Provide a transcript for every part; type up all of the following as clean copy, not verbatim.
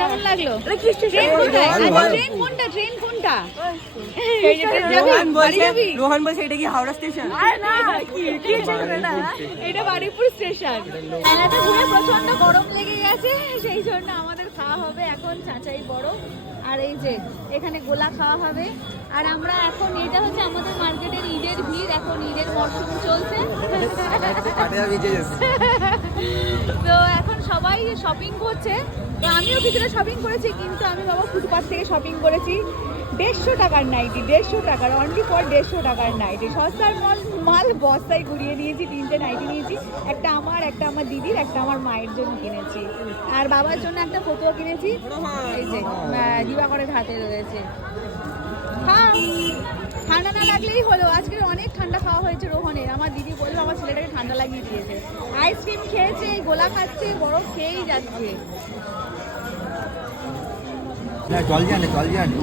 কেমন লাগলো? ট্রেন কোথায়? ট্রেন কোনটা? ট্রেন কোনটা? এই যে ট্রেন যাবি? বাড়ি যাবি? রোহন বলছে এটা কি হাওড়া স্টেশন? না, কি চলবে না? এটা বারুইপুর স্টেশন। মেলাতে ঘুরে প্রচন্ড গরম লেগে গেছে, সেই জন্য আমাদের খাওয়া হবে এখন চাচাই বরফ। আর এই যে এখানে গোলা খাওয়া হবে। আর আমরা এখন, এটা হচ্ছে আমাদের মার্কেটের ঈদের ভিড়, এখন ঈদের মরশুম চলছে। তো এখন সবাই শপিং করছে, তো আমিও কিছুটা শপিং করেছি, কিন্তু আমি বাবা ফুটপাথ থেকে শপিং করেছি। 150 টাকার নাইটি, 150 টাকার, অনলি ফর 150 টাকার নাইটি। সস্তার মাল বস্তায় ঘুরিয়ে নিয়েছি। 3টে নাইটি নিয়েছি, একটা আমার, একটা আমার দিদির, একটা আমার মায়ের জন্য কিনেছি। আর বাবার জন্য একটা ফতুয়া কিনেছি, এই যে দিবাকরের হাতে রয়েছে। হ্যাঁ, ঠান্ডা না লাগলেই হলো। আজকে অনেক ঠান্ডা খাওয়া হয়েছে রোহনের। আমার দিদি বললো আমার ছেলেটাকে ঠান্ডা লাগিয়ে দিয়েছে। আইসক্রিম খেয়েছে, গোলা খাচ্ছে, বরফ খেয়েই যাচ্ছে। জল জানে জল জানে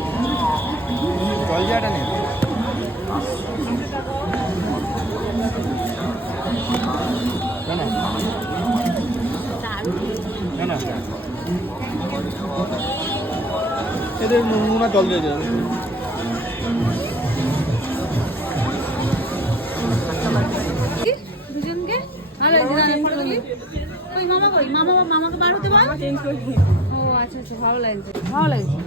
জল জানে না না এদের নুনা জল দিয়ে যাবে। দুজনকে ভালো লাগছে। কই মামা, কই মামা, মামাকে বার হতে বল। ও আচ্ছা আচ্ছা, ভালো লাগছে, ভালো লাগছে।